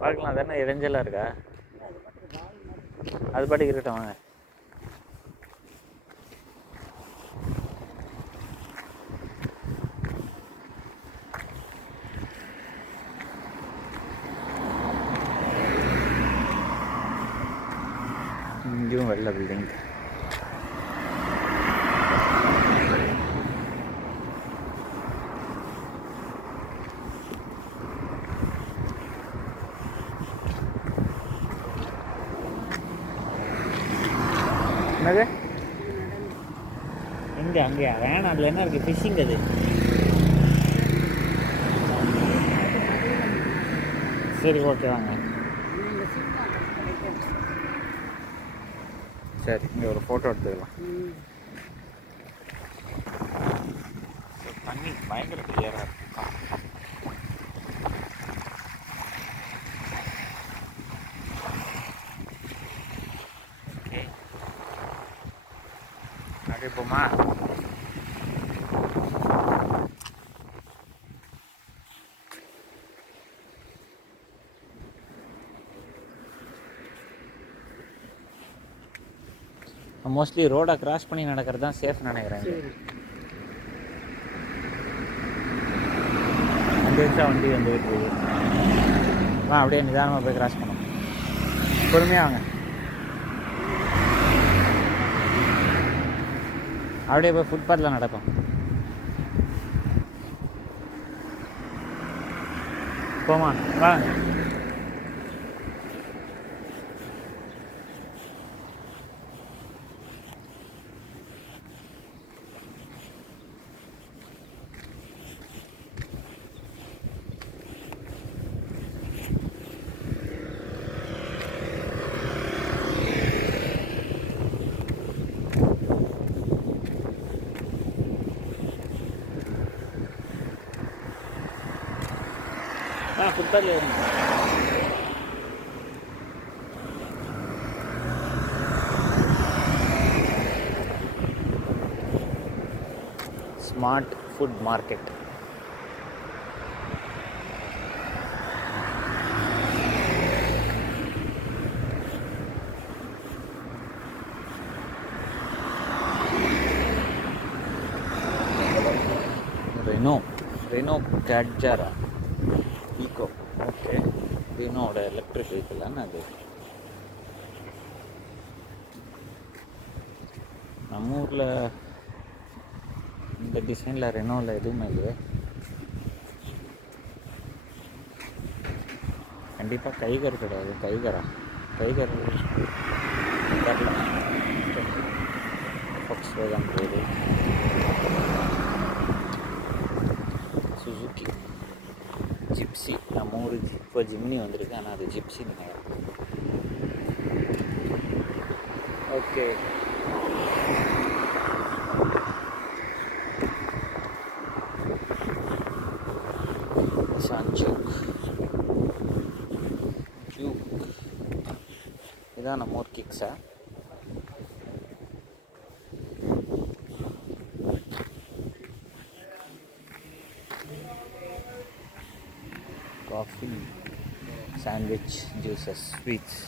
பார்க்கலாம். தானே இடைஞ்சலாக இருக்கா? அது பாட்டுக்கு இருக்கட்டும் வாங்க. இங்கேயும் வெள்ளை பில்டிங். என்னது எங்கே? அங்கேயா? வேணாம், அதில் என்ன இருக்குது? ஃபிஷ்ஷிங் அது. சரி, ஓகே வாங்க. சரி, இங்கே ஒரு ஃபோட்டோ எடுத்துக்கலாம். தண்ணி பயங்கர கிளியராக இருக்கு. ஓகே, அப்படியே போமா? மோஸ்ட்லி ரோடை கிராஸ் பண்ணி நடக்கிறது தான் சேஃப் நினைக்கிறேன். அஞ்சு நிமிஷம் வண்டி வந்துட்டு அப்படியே நிதானமாக போய் கிராஸ் பண்ணணும். பொறுமையாக வாங்க. அப்படியே போய் ஃபுட்பாத்தில் நடக்கும். போமா வாங்க. Football smart food market. Renault கேட்ஜாரா ஈகோ. ஓகே, ரெனோட எலக்ட்ரிக் வெஹிக்கிள் தானே அது. நம்ம ஊரில் இந்த டிசைனில் ரெனோவில் எதுவுமே இல்லையே. கண்டிப்பாக கைகர் கிடையாது. கைகர் தெரில. ஃபோக்ஸ்வேகன் போகுது. Suzuki Gypsy. நம்ம ஊர் இப்போ ஜிம்னி வந்திருக்கு, ஆனால் அது ஜிப்சி நினைக்கிறேன். ஓகே, சான்சோக் ஜூக். இதான் நம்ம ஊர் கிக்ஸா? Coffee, sandwich, juices, sweets.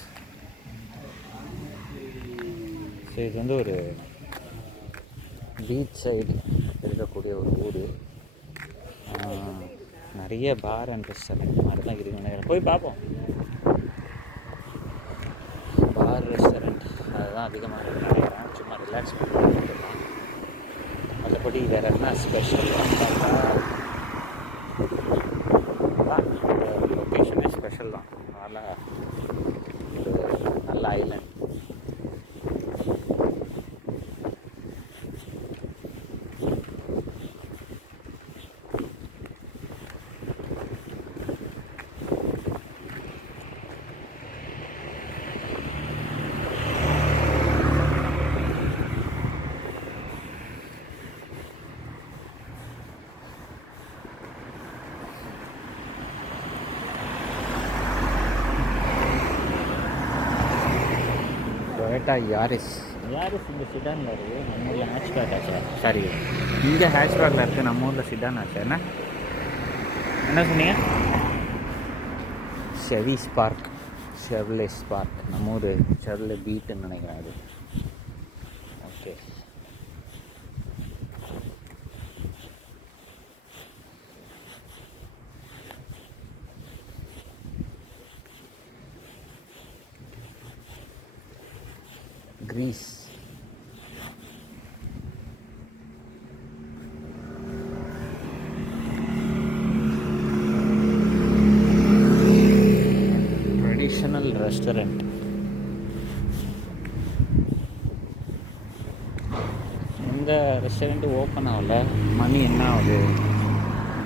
So இது வந்து ஒரு பீச் சைடு இருக்கக்கூடிய ஒரு ஊர். நிறைய பார் அண்ட் ரெஸ்டாரண்ட் மாதிரி தான் இருக்குன்னு நினைக்கிறேன். போய் பார்ப்போம். பார், ரெஸ்டாரண்ட் அதுதான் அதிகமாக இருக்குன்னு நினைக்கிறேன். சும்மா ரிலாக்ஸ் பண்ணி மற்றபடி வேறு என்ன ஸ்பெஷல் லொக்கேஷனே ஸ்பெஷல் தான். அதனால் ஒரு நல்ல ஐலண்ட். டொயோட்டா யாரிஸ் இந்த சிடானில் இருக்குது. நம்ம ஊரில் ஹேட்ச்பேக் ஆச்சு. சாரி, இங்கே ஹேட்ச்பேக்கில் இருக்குது, நம்ம ஊரில் சிடான் ஆச்சு. என்ன சொன்னீங்க? ஷெவி ஸ்பார்க், ஷெவ்லே ஸ்பார்க், நம்ம ஊர் ஷெவ்லே பீட்டுன்னு நினைக்கிறேன் அது. Okay, Greece. Traditional restaurant. இந்த ரெஸ்டாரண்ட்டு ஓப்பன் ஆகல. மணி என்ன ஆகுது?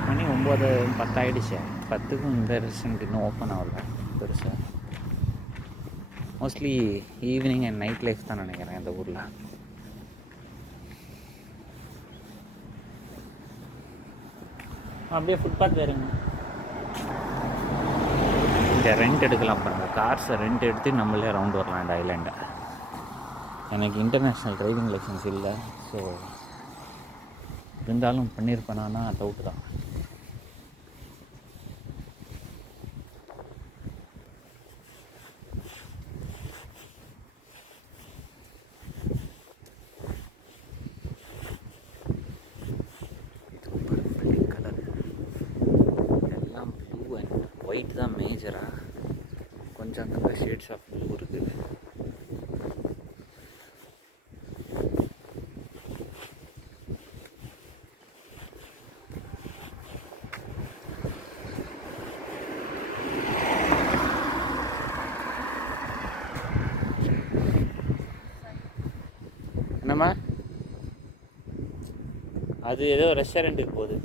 மணி 9:10 ஆகிடுச்சு. 10க்கும் இந்த ரெஸ்டாரண்ட் இன்னும் ஓப்பன் ஆகல பெருசாக. Mostly evening and night life தான் நினைக்கிறேன் இந்த ஊரில். அப்படியே ஃபுட்பாத் வேறுங்க. இங்கே ரெண்ட் எடுக்கலாம் பாருங்கள். கார்ஸை ரெண்ட் எடுத்து நம்மளே ரவுண்ட் வரலாம் இந்த ஐலாண்டை. எனக்கு இன்டர்நேஷ்னல் டிரைவிங் லைசன்ஸ் இல்லை. ஸோ இருந்தாலும் பண்ணியிருப்பேனா டவுட்டு தான். ஒயிட் தான் மேஜராக, கொஞ்சம் அங்கே ஷேட்ஸ் ஆஃப் ப்ளூ இருக்குது. என்னம்மா அது ஏதோ ரெஸ்டாரண்ட்டுக்கு போகுது.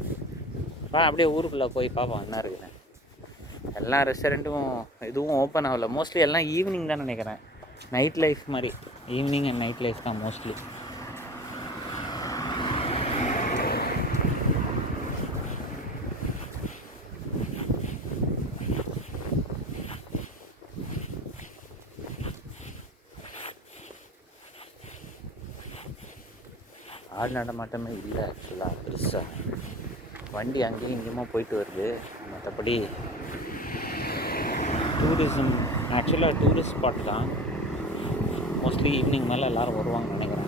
அப்படியே ஊருக்குள்ளே போய் பார்ப்போம் என்ன இருக்குன்னு. எல்லா ரெஸ்டாரண்ட்டும் எதுவும் ஓப்பன் ஆகலை. மோஸ்ட்லி எல்லாம் ஈவினிங் தான் நினைக்கிறேன். நைட் லைஃப் மாதிரி ஈவினிங் அண்ட் நைட் லைஃப் தான் மோஸ்ட்லி. ஆள் நடமாட்டமே இல்லை ஆக்சுவலாக பெருசாக. வண்டி அங்கேயும் இங்கேயுமா போயிட்டு வருது. மற்றபடி டூரிசம் ஆக்சுவலாக டூரிஸ்ட் ஸ்பாட் தான். மோஸ்ட்லி ஈவினிங் மேலே எல்லோரும் வருவாங்கன்னு நினைக்கிறேன்.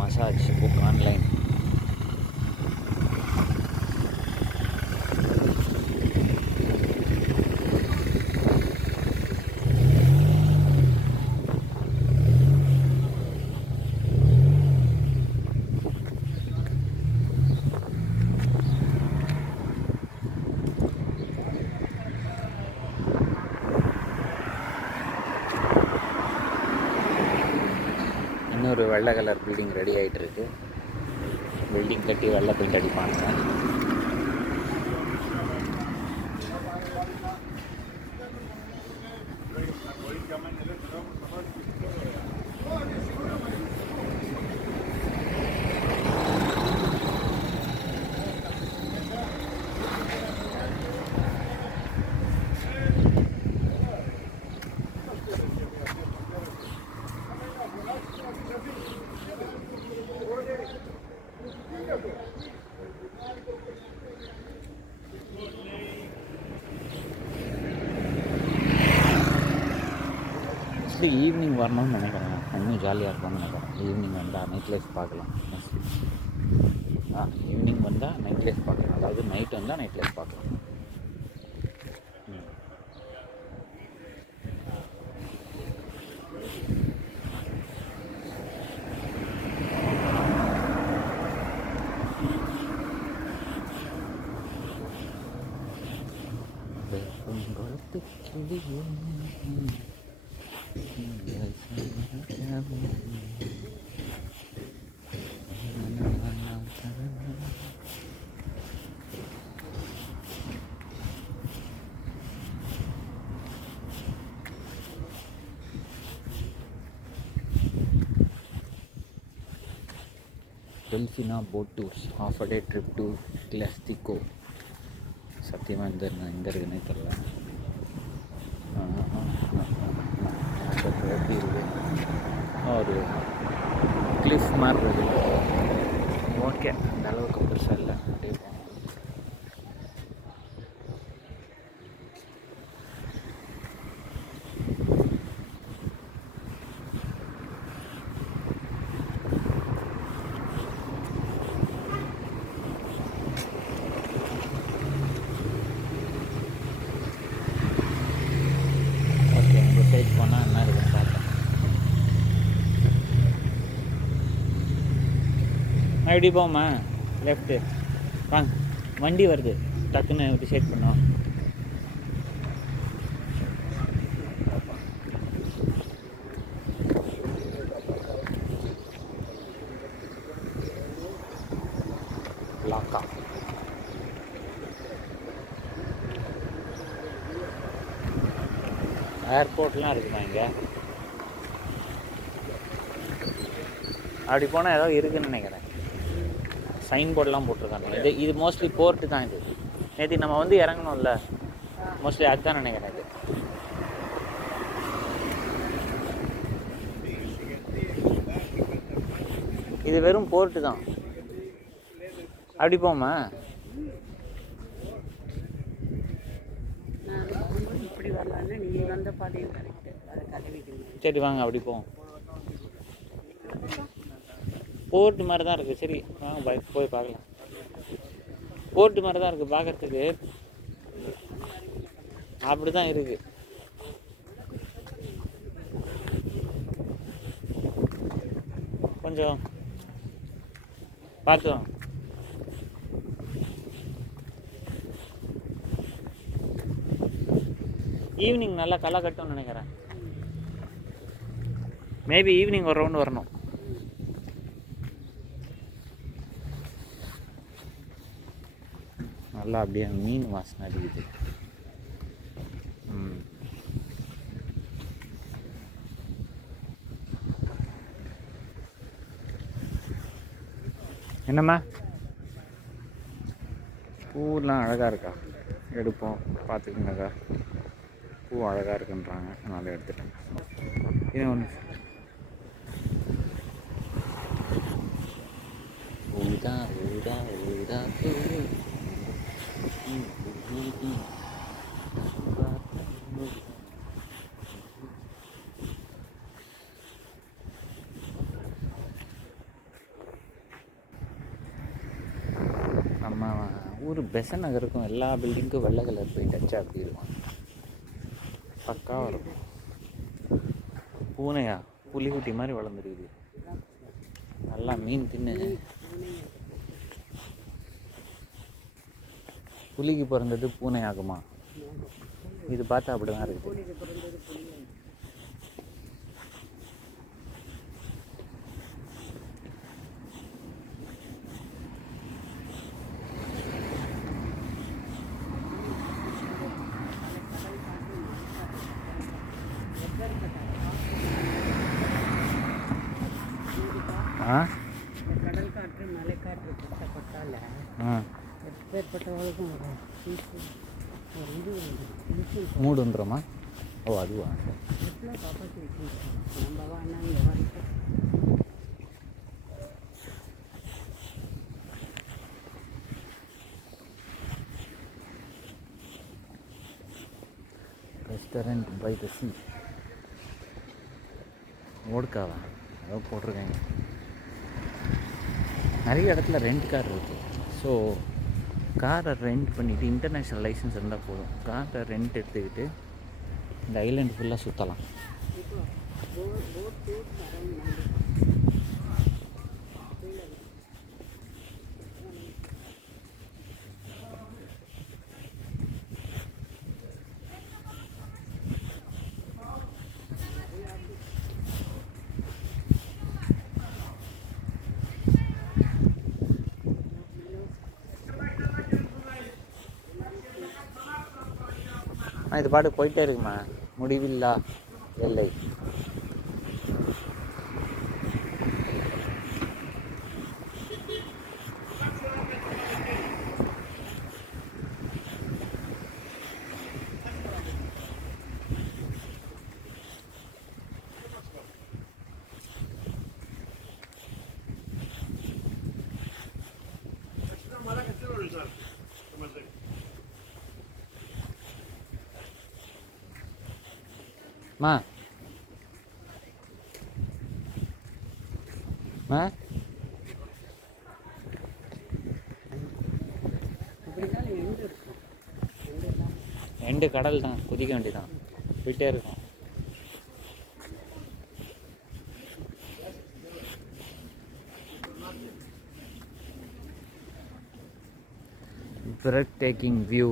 Massage book online. இன்னொரு வெள்ளை கலர் பில்டிங் ரெடி ஆகிட்டு இருக்கு. பில்டிங் கட்டி வெள்ளை பெயிண்ட் அடிப்பாங்க. ஈவினிங் வரணும்னு நினைக்கிறேன். இன்னும் ஜாலியாக இருக்கும்னு நினைக்கிறேன். ஈவினிங் வந்தால் நைட் லைஃப் பார்க்கலாம். ஈவினிங் வந்தால் நைட் லைஃப் பார்க்கலாம். அதாவது நைட் வந்தால் நைட் லைஃப் பார்க்கலாம். Delfina boat tours of a day trip to Glastico. சத்தியமாக எங்கே இருக்குன்னே தெரில. எப்படி இருக்குது? ஒரு கிளிஃப் மாதிரி இருக்குது. ஓகே, அந்த அளவுக்கு பெருசாக இல்லை. அப்படியே போகணும். ஓகே, இந்த சைட் போனால் என்ன இருக்குன்னு பார்த்தேன். எப்படி போமா? லெஃப்ட்டு வாங்க, வண்டி வருது, டக்குன்னு டிசைட் பண்ணோம். லாக்கா ஏர்போர்ட்லாம் இருக்குமா இங்கே? அப்படி போனால் ஏதோ இருக்குதுன்னு நினைக்கிறேன். சைன் போர்டெலாம் போட்டிருக்காங்க. இது மோஸ்ட்லி போர்ட்டு தான். இது நேற்று நம்ம வந்து இறங்கணும்ல, மோஸ்ட்லி அதுதான் நினைக்கிறேன். இது வெறும் போர்ட்டு தான். அப்படி போமா? சரி வாங்க, அப்படி போவோம். போர்ட்டு மாதிரி தான் இருக்குது. சரி வாங்க, போய் பார்க்கலாம். போர்ட்டு மாதிரி தான் இருக்குது பார்க்குறதுக்கு. அப்படி தான் இருக்குது. கொஞ்சம் பார்த்தோம். ஈவினிங் நல்லா களை கட்டும்னு நினைக்கிறேன். மேபி ஈவினிங் ஒரு ரவுண்டு வரணும். நல்லா அப்படியே மீன் வாசனை அடிக்குது. என்னம்மா, பூவெலாம் அழகாக இருக்கா? எடுப்போம், பார்த்துக்குங்கக்கா. பூ அழகாக இருக்குன்றாங்க, அதனால் எடுத்துட்டேன். இது ஒன்று ஊதா ஊதா ஊதா பூ. நம்ம ஊர் பெசன் நகருக்கும் எல்லா பில்டிங்க்கும் வெள்ளை கலர் பெயிண்ட் அடிச்சா அப்படி இருக்கும். பக்காவாக இருக்கும். பூனையா புலிகுட்டி மாதிரி வளர்ந்துருக்குது. நல்லா மீன் தின்னு. புலிக்கு பிறந்தது பூனை ஆகுமா? இது பார்த்தா அப்படி தான் இருக்குது. கடல் காற்று மலை காற்று கஷ்டப்பட்டால எப்பேற்பட்டவர்களுக்கும் ஒரு இது மூடு வந்துடுமா? ஓ அதுவா? எப்படிலாம் காப்பாற்றி வச்சுருக்கோம் நம்ம வானா இங்கே வரைக்கும். ரெஸ்டாரண்ட் பை த சீ. ஓடுக்காவா ஏதோ போட்டிருக்காங்க. நிறைய இடத்துல ரெண்ட் கார் இருக்குது. ஸோ காரை ரெண்ட் பண்ணிவிட்டு இன்டர்நேஷ்னல் லைசன்ஸ் இருந்தால் போதும். காரை ரெண்ட் எடுத்துக்கிட்டு இந்த ஐலாண்டு ஃபுல்லாக சுற்றலாம். இது பாட்டு போயிட்டே இருக்குமா? முடிவில்லா எல்லை. மா மா இப்படிதான் எண்டு இருக்கும். எண்டு தான். ரெண்டு கடல் தான், குதிக்க வேண்டியதான், போயிட்டே இருக்கும். breathtaking view.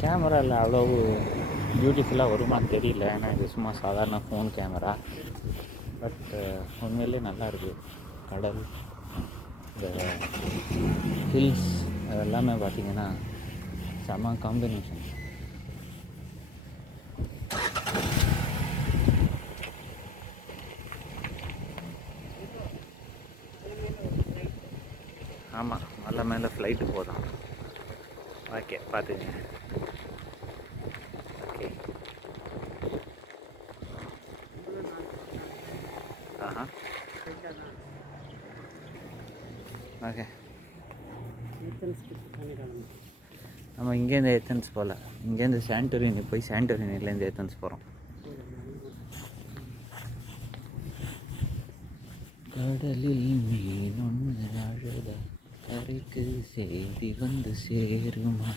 கேமராவில் அவ்வளவு பியூட்டிஃபுல்லாக வருமான்னு தெரியல, ஏன்னா இது சும்மா சாதாரண ஃபோன் கேமரா. பட் உண்மையிலே நல்லா இருக்குது. கடல், இந்த ஹில்ஸ், அதெல்லாமே பார்த்திங்கன்னா செம காம்பினேஷன். ஆமாம், மலை மேலே ஃப்ளைட்டு போதும். ஓகே, பார்த்துக்கங்க. ஓகே. ஆஹா, ஓகே. நம்ம இங்கேருந்து ஏத்தன்ஸ் போகல, இங்கேருந்து சாண்டோரினி போய் சாண்டோரினிலேருந்து ஏத்தன்ஸ் போகிறோம். கடலில் மீன் ஒன்று அழுத கரைக்கு செய்தி வந்து சேருமா.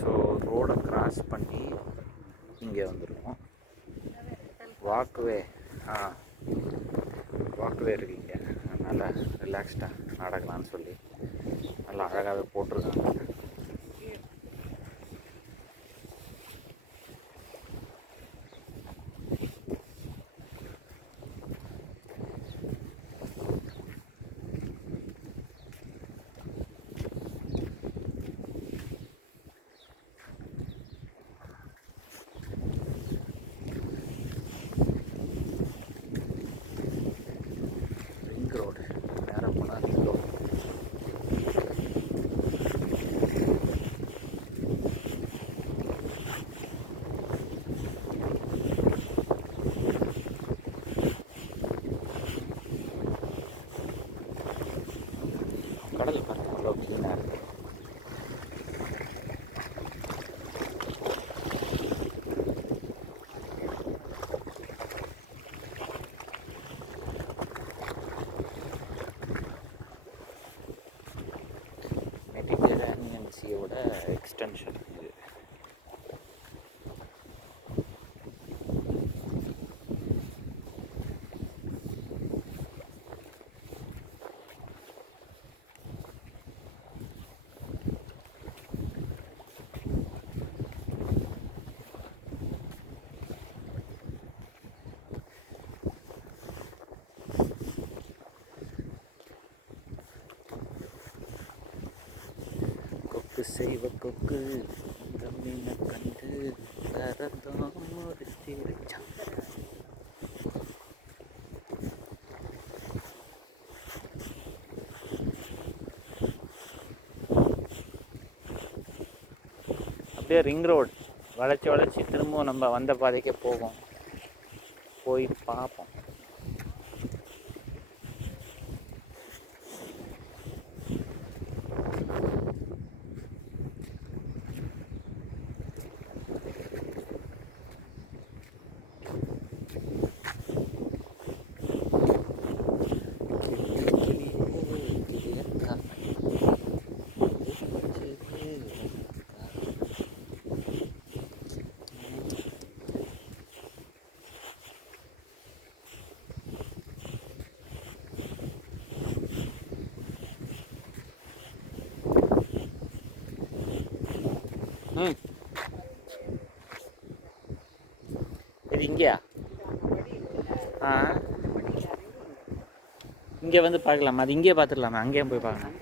ஸோ ரோடை கிராஸ் பண்ணி இங்கே வந்துருக்கோம். வாக்குவே வாக்குவே இருக்கீங்க, நல்லா ரிலாக்ஸ்டாக நடக்கலாம்னு சொல்லி நல்லா அழகாகவே போட்டிருக்காங்க. ரோடு நேரம் போனால் ரோடு. கடல் பார்த்து அவ்வளோ க்ளீனாக இருக்குது. மெடிட்டரேனியன் சீயோட எக்ஸ்டென்ஷன் இது. கொக்கு செய்வ கொக்கு இந்த மீனை கண்டு வரதோம் திருச்சான். அப்படியே ரிங் ரோடு வளைச்சி திரும்பவும் நம்ம வந்த பாதைக்கே போகும், போய் பார்ப்போம். இது இங்கேயா? இங்கே வந்து பார்க்கலாமா? அது இங்கேயே பார்த்துடலாமா? அங்கேயும் போய் பார்க்கணும்.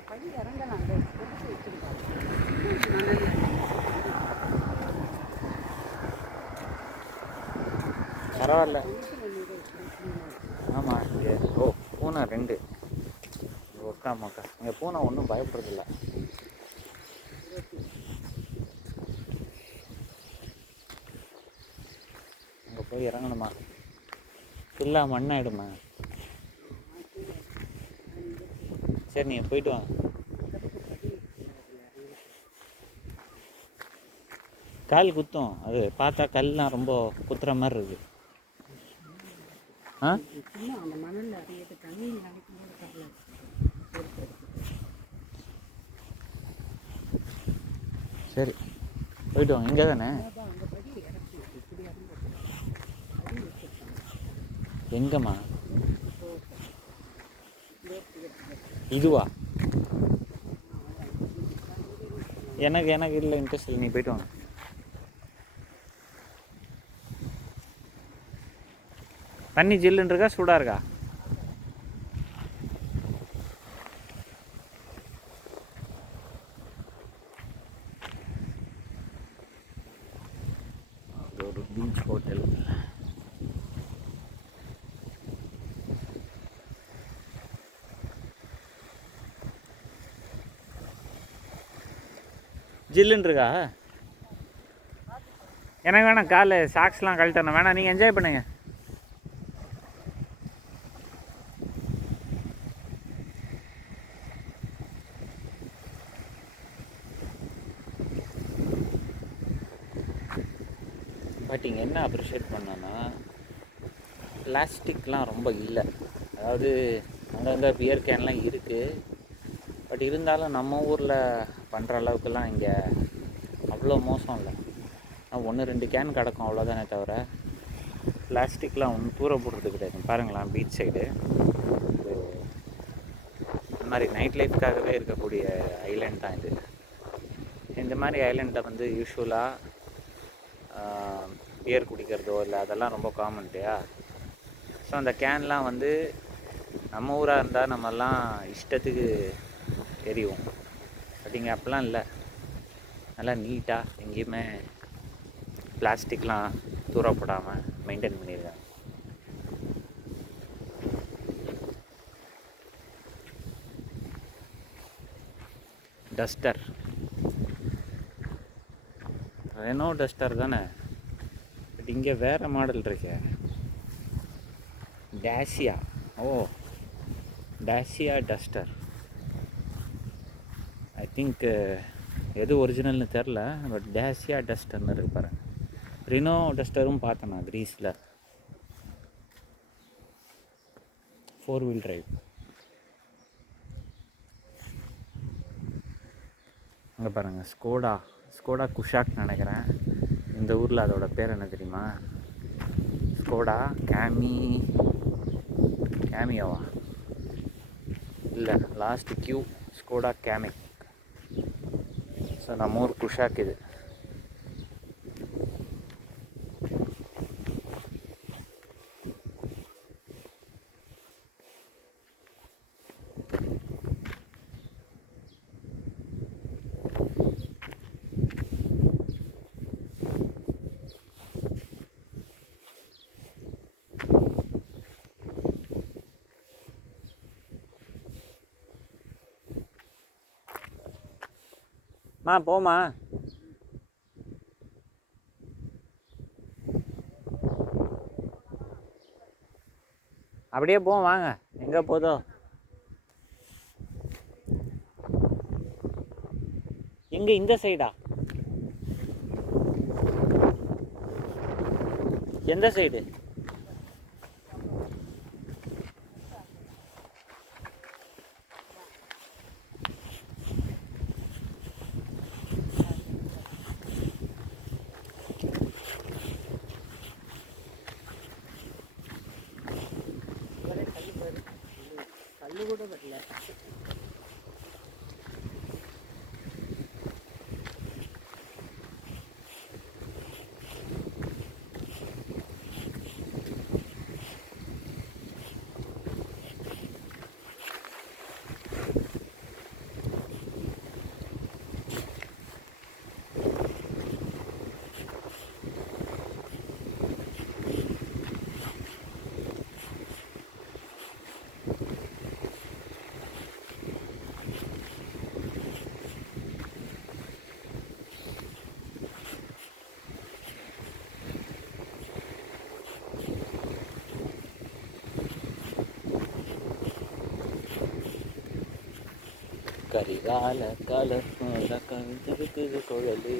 பரவாயில்ல. ஆமாம், பூனை 2. ஒக்கா மக்கா. இங்கே பூனை ஒன்றும் பயப்படுறதில்ல. அங்கே போய் இறங்கணுமா? ஃபுல்லாக மண்ணாயிடுமா? சரி நீங்கள் போயிட்டு வாங்க. கால் குத்தும். அது பார்த்தா கல்லாம் ரொம்ப குத்துற மாதிரி இருக்குது. ஆ சும்மா அந்த மணலில் அறியது தண்ணி நினைக்கும்போது காலில் சரி போயிட்டு வாங்க. இங்கே தானே? அங்கே படி இறக்கி இப்படி இறந்து அது வச்சுருக்காங்க. எங்கம்மா இதுவா? எனக்கு இல்லை இன்ட்ரெஸ்ட் இல்லை. நீ போயிட்டு வாங்க. தண்ணி ஜில்லுன்னு இருக்கா சூடாக இருக்கா? ஒரு பீச் ஹோட்டல். ஜில்லுன்னு இருக்கா? எனக்கு வேணாம். கால் சாக்ஸ்லாம் கழட்டணும் வேணாம். நீங்கள் என்ஜாய் பண்ணுங்க. பட் இங்கே என்ன அப்ரிஷியேட் பண்ணோன்னா பிளாஸ்டிக்லாம் ரொம்ப இல்லை. அதாவது அங்கங்கே பியர் கேன்லாம் இருக்குது. பட் இருந்தாலும் நம்ம ஊரில் பண்ணுற அளவுக்குலாம் இங்கே அவ்வளோ மோசம் இல்லை. 1-2 கேன் கிடக்கும் அவ்வளோதானே தவிர பிளாஸ்டிக்லாம் ஒன்றும் தூர போடுறது கிடையாது. பாருங்களேன் பீச் சைடு இந்த மாதிரி நைட் லைஃப்காகவே இருக்கக்கூடிய ஐலேண்ட் தான் இது. இந்த மாதிரி ஐலேண்டில் வந்து யூஸ்வலாக பியர் குடிக்கிறதோ இல்லை அதெல்லாம் ரொம்ப காமன் இல்லையா? ஸோ அந்த கேன்லாம் வந்து நம்ம ஊராக இருந்தால் நம்மெல்லாம் இஷ்டத்துக்கு எரிவோம். பட் இங்கே அப்படிலாம் இல்லை. நல்லா நீட்டாக எங்கேயுமே பிளாஸ்டிக்லாம் தூரப்படாமல் மெயின்டைன் பண்ணியிருக்காங்க. டஸ்டர் ரெனோ டஸ்டர் தானே. பட் இங்கே வேறு மாடல் இருக்கே. டேசியா. ஓ டேசியா டஸ்டர். ஐ திங்க் எது ஒரிஜினல்னு தெரில. பட் டேசியா டஸ்டர்னு இருக்கு பாருங்க. ரினோ டஸ்டரும் பார்த்தேன் நான் கிரீஸில். 4-wheel drive. அங்கே பாருங்கள் ஸ்கோடா குஷாக் நினைக்கிறேன். இந்த ஊரில் அதோட பேர் என்ன தெரியுமா? ஸ்கோடா கேமியோவா இல்லை லாஸ்ட் கியூ ஸ்கோடா கேமிக். ஸோ நம்ம ஊர் குஷாக் இது. போமா. அப்படியே போவோம் வாங்க. எங்கே போதோ. எங்கே இந்த சைடா? எந்த சைடு? கல்லு கூட வரல. கரிகால கலர்ல கவிழ்ந்திருக்குது குழலு.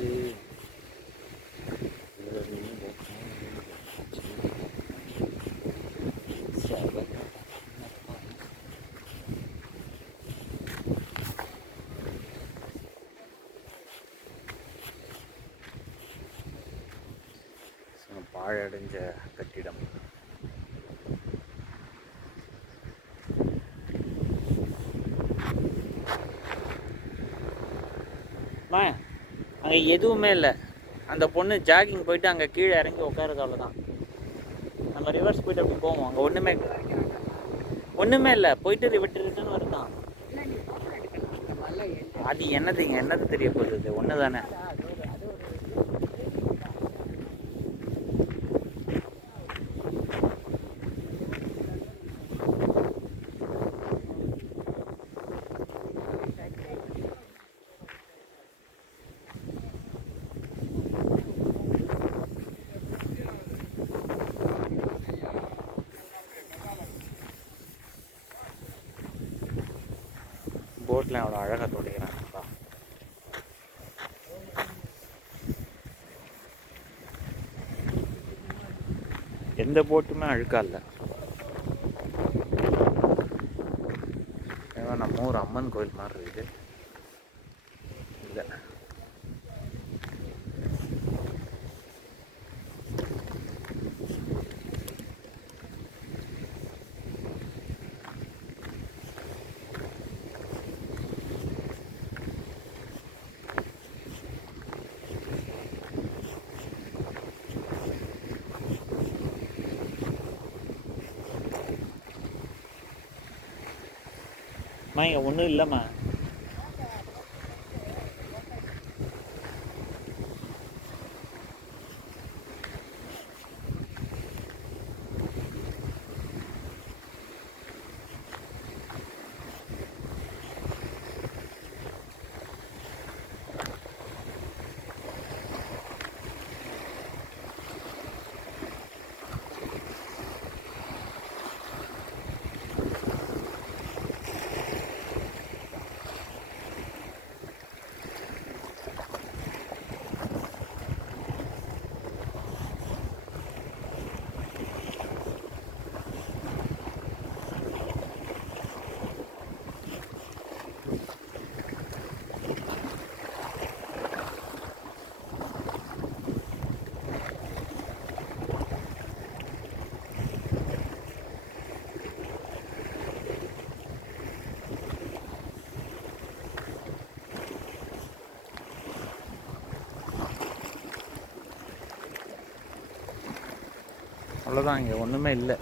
பாழடைஞ்ச கட்டிடம். அங்கே எதுவுமே இல்லை. அந்த பொண்ணு ஜாகிங் போயிட்டு அங்கே கீழே இறங்கி உட்காருது, அவ்வளோதான். நம்ம ரிவர்ஸ் போயிட்டு அப்படி போவோம். அங்கே ஒன்றுமே இல்லை. போயிட்டு ரிட்டர்ன் வருதான். அது என்னது தெரிய போகுது, ஒன்று தானே. போட்டில் அவ்வளோ அழகாக துடைக்கிறாங்கப்பா. எந்த போட்டுமே அழுக்கா இல்லை. நம்ம ஊர் அம்மன் கோயில் மாதிரி இருக்குது. இல்லை, இங்கே ஒன்றும் இல்லைம்மா. அவ்வளோதான், இங்கே ஒன்றுமே இல்லை.